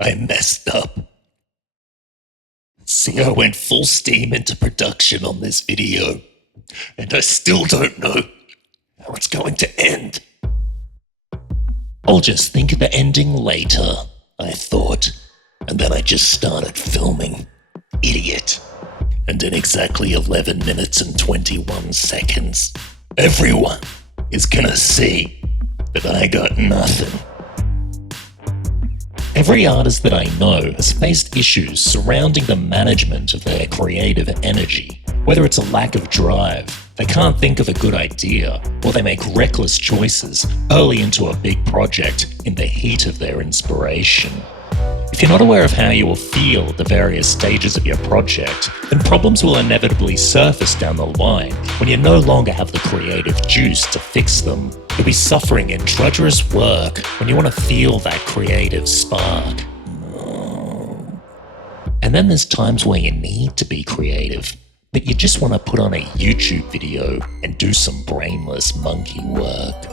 I messed up. See, I went full steam into production on this video, and I still don't know how it's going to end. I'll just think of the ending later, I thought, and then I just started filming. Idiot. And in exactly 11 minutes and 21 seconds, everyone is gonna see that I got nothing. Every artist that I know has faced issues surrounding the management of their creative energy, whether it's a lack of drive, they can't think of a good idea, or they make reckless choices early into a big project in the heat of their inspiration. If you're not aware of how you will feel at the various stages of your project, then problems will inevitably surface down the line when you no longer have the creative juice to fix them. You'll be suffering in drudgerous work when you want to feel that creative spark. And then there's times where you need to be creative, but you just want to put on a YouTube video and do some brainless monkey work.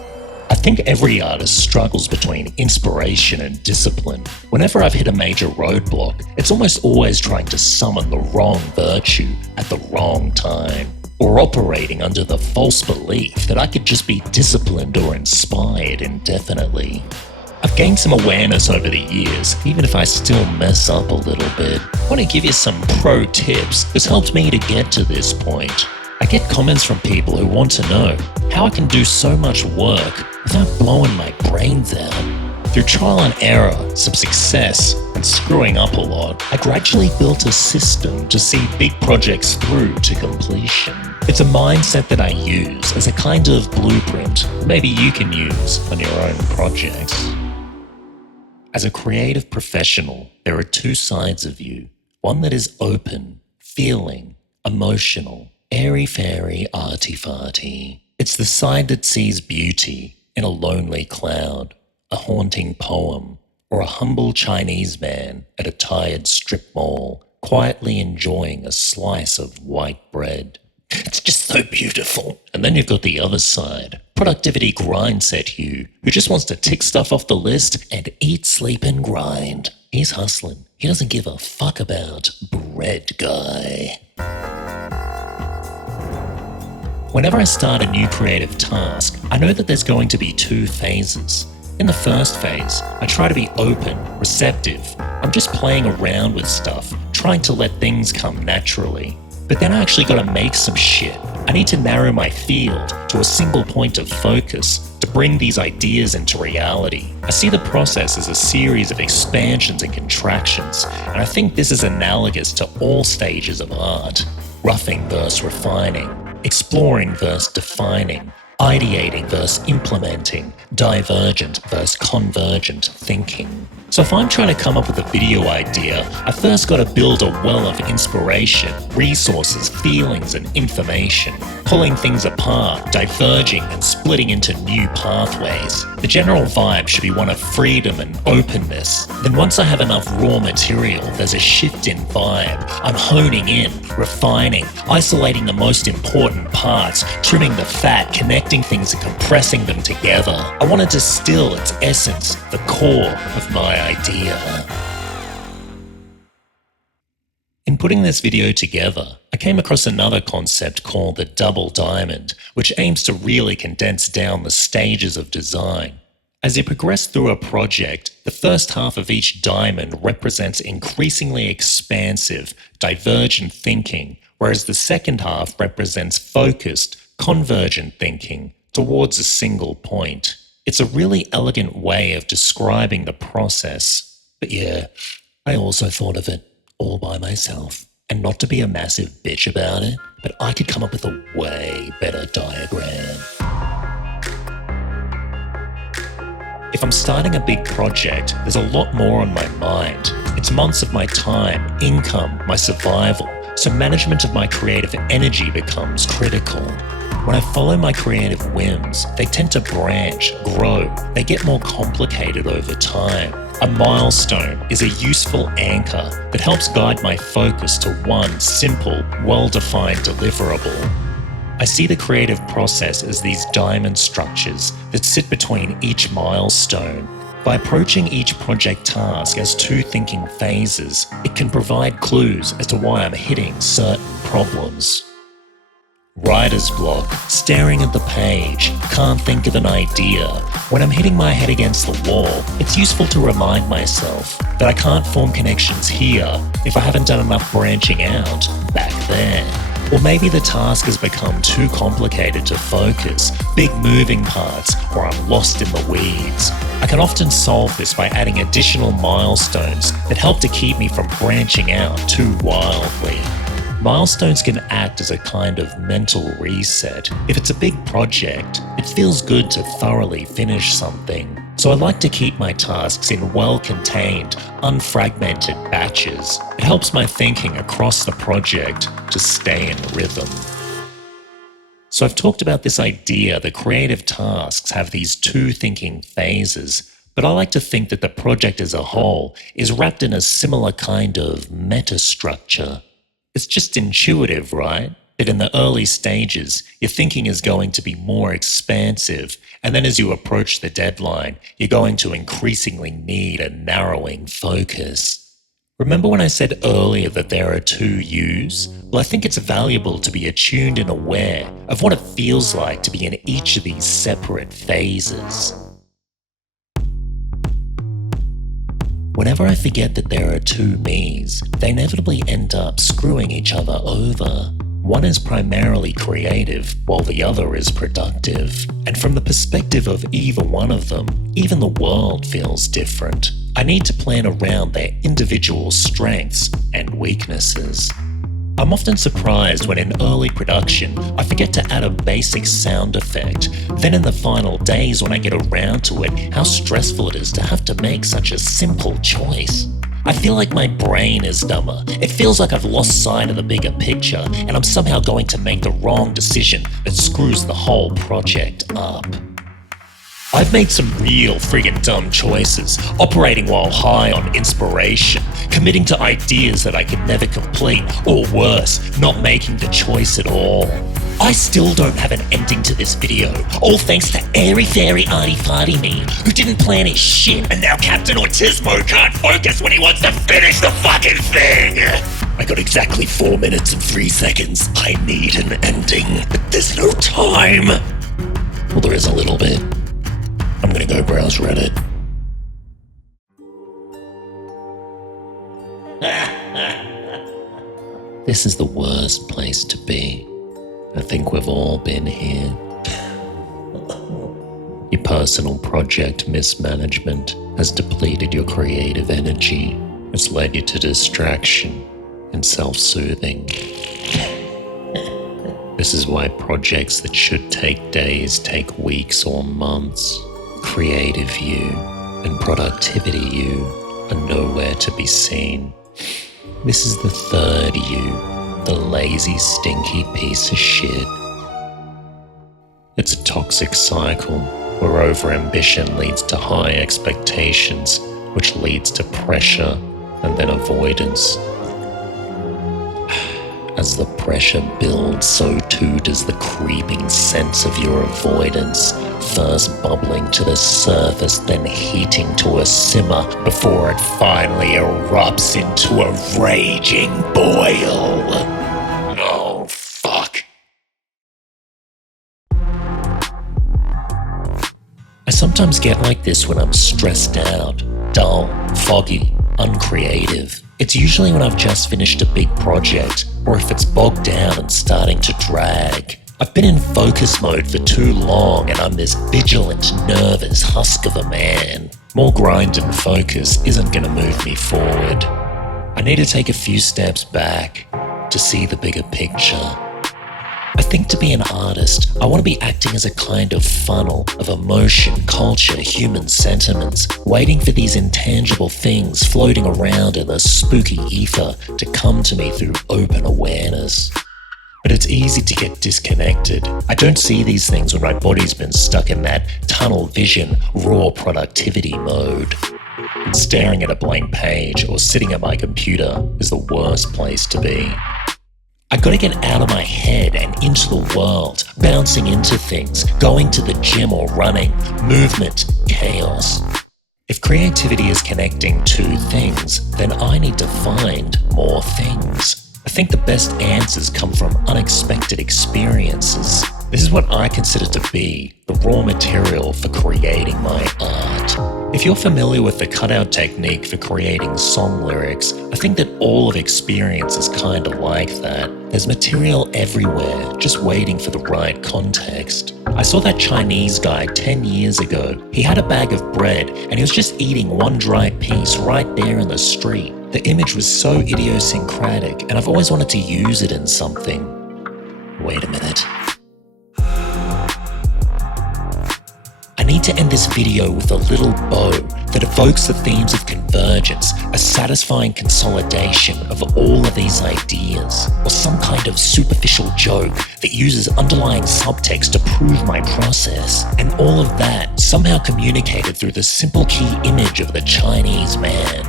I think every artist struggles between inspiration and discipline. Whenever I've hit a major roadblock, it's almost always trying to summon the wrong virtue at the wrong time, or operating under the false belief that I could just be disciplined or inspired indefinitely. I've gained some awareness over the years, even if I still mess up a little bit. I want to give you some pro tips that's helped me to get to this point. I get comments from people who want to know how I can do so much work without blowing my brains out. Through trial and error, some success, and screwing up a lot, I gradually built a system to see big projects through to completion. It's a mindset that I use as a kind of blueprint maybe you can use on your own projects. As a creative professional, there are two sides of you. One that is open, feeling, emotional, airy-fairy, arty-farty. It's the side that sees beauty in a lonely cloud, a haunting poem, or a humble Chinese man at a tired strip mall, quietly enjoying a slice of white bread. It's just so beautiful. And then you've got the other side, productivity grindset Hue, who just wants to tick stuff off the list and eat, sleep, and grind. He's hustling. He doesn't give a fuck about bread guy. Whenever I start a new creative task, I know that there's going to be two phases. In the first phase, I try to be open, receptive. I'm just playing around with stuff, trying to let things come naturally. But then I actually gotta make some shit. I need to narrow my field to a single point of focus to bring these ideas into reality. I see the process as a series of expansions and contractions, and I think this is analogous to all stages of art. Roughing versus refining, exploring versus defining, ideating versus implementing, divergent versus convergent thinking. So if I'm trying to come up with a video idea, I first got to build a well of inspiration, resources, feelings, and information, pulling things apart, diverging and splitting into new pathways. The general vibe should be one of freedom and openness. Then once I have enough raw material, there's a shift in vibe. I'm honing in, refining, isolating the most important parts, trimming the fat, connecting things and compressing them together. I want to distill its essence, the core of my idea. In putting this video together, I came across another concept called the double diamond, which aims to really condense down the stages of design. As you progress through a project, the first half of each diamond represents increasingly expansive, divergent thinking, whereas the second half represents focused, convergent thinking towards a single point. It's a really elegant way of describing the process. But yeah, I also thought of it all by myself. And not to be a massive bitch about it, but I could come up with a way better diagram. If I'm starting a big project, there's a lot more on my mind. It's months of my time, income, my survival, so management of my creative energy becomes critical. When I follow my creative whims, they tend to branch, grow, they get more complicated over time. A milestone is a useful anchor that helps guide my focus to one simple, well-defined deliverable. I see the creative process as these diamond structures that sit between each milestone. By approaching each project task as two thinking phases, it can provide clues as to why I'm hitting certain problems. Writer's block, staring at the page, can't think of an idea. When I'm hitting my head against the wall, it's useful to remind myself that I can't form connections here if I haven't done enough branching out back there. Or maybe the task has become too complicated to focus, big moving parts, or I'm lost in the weeds. I can often solve this by adding additional milestones that help to keep me from branching out too wildly. Milestones can act as a kind of mental reset. If it's a big project, it feels good to thoroughly finish something. So I like to keep my tasks in well-contained, unfragmented batches. It helps my thinking across the project to stay in rhythm. So I've talked about this idea that creative tasks have these two thinking phases, but I like to think that the project as a whole is wrapped in a similar kind of meta-structure. It's just intuitive, right? That in the early stages, your thinking is going to be more expansive, and then as you approach the deadline, you're going to increasingly need a narrowing focus. Remember when I said earlier that there are two yous? Well, I think it's valuable to be attuned and aware of what it feels like to be in each of these separate phases. Whenever I forget that there are two me's, they inevitably end up screwing each other over. One is primarily creative, while the other is productive. And from the perspective of either one of them, even the world feels different. I need to plan around their individual strengths and weaknesses. I'm often surprised when in early production, I forget to add a basic sound effect. Then in the final days when I get around to it, how stressful it is to have to make such a simple choice. I feel like my brain is dumber. It feels like I've lost sight of the bigger picture, and I'm somehow going to make the wrong decision that screws the whole project up. I've made some real friggin' dumb choices, operating while high on inspiration, committing to ideas that I could never complete, or worse, not making the choice at all. I still don't have an ending to this video, all thanks to airy fairy arty farty me, who didn't plan his shit, and now Captain Autismo can't focus when he wants to finish the fucking thing! I got exactly 4 minutes and 3 seconds. I need an ending, but there's no time. Well, there is a little bit. I'm gonna go browse Reddit. This is the worst place to be. I think we've all been here. Your personal project mismanagement has depleted your creative energy. It's led you to distraction and self-soothing. This is why projects that should take days take weeks or months. Creative you and productivity you are nowhere to be seen. This is the third you, the lazy, stinky piece of shit. It's a toxic cycle where overambition leads to high expectations, which leads to pressure and then avoidance. As the pressure builds, so too does the creeping sense of your avoidance, first bubbling to the surface, then heating to a simmer before it finally erupts into a raging boil. Oh, fuck. I sometimes get like this when I'm stressed out, dull, foggy, uncreative. It's usually when I've just finished a big project, or if it's bogged down and starting to drag. I've been in focus mode for too long and I'm this vigilant, nervous husk of a man. More grind and focus isn't going to move me forward. I need to take a few steps back to see the bigger picture. I think to be an artist, I want to be acting as a kind of funnel of emotion, culture, human sentiments, waiting for these intangible things floating around in the spooky ether to come to me through open awareness. But it's easy to get disconnected. I don't see these things when my body's been stuck in that tunnel vision, raw productivity mode. And staring at a blank page or sitting at my computer is the worst place to be. I gotta get out of my head and into the world, bouncing into things, going to the gym or running, movement, chaos. If creativity is connecting two things, then I need to find more things. I think the best answers come from unexpected experiences. This is what I consider to be the raw material for creating my art. If you're familiar with the cutout technique for creating song lyrics, I think that all of experience is kind of like that. There's material everywhere, just waiting for the right context. I saw that Chinese guy 10 years ago. He had a bag of bread and he was just eating one dry piece right there in the street. The image was so idiosyncratic and I've always wanted to use it in something. Wait a minute. I need to end this video with a little bow that evokes the themes of convergence, a satisfying consolidation of all of these ideas, or some kind of superficial joke that uses underlying subtext to prove my process, and all of that somehow communicated through the simple key image of the Chinese man.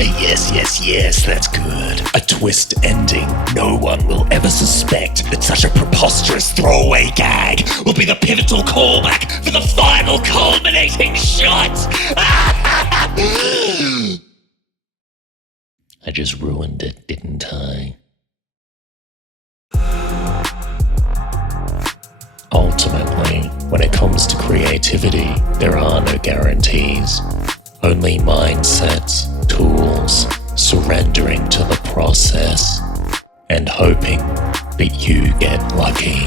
Yes, that's good. A twist ending. No one will ever suspect that such a preposterous throwaway gag will be the pivotal callback for the final culminating shot. I just ruined it, didn't I? Ultimately, when it comes to creativity, there are no guarantees. Only mindsets, tools, surrendering to the process, and hoping that you get lucky.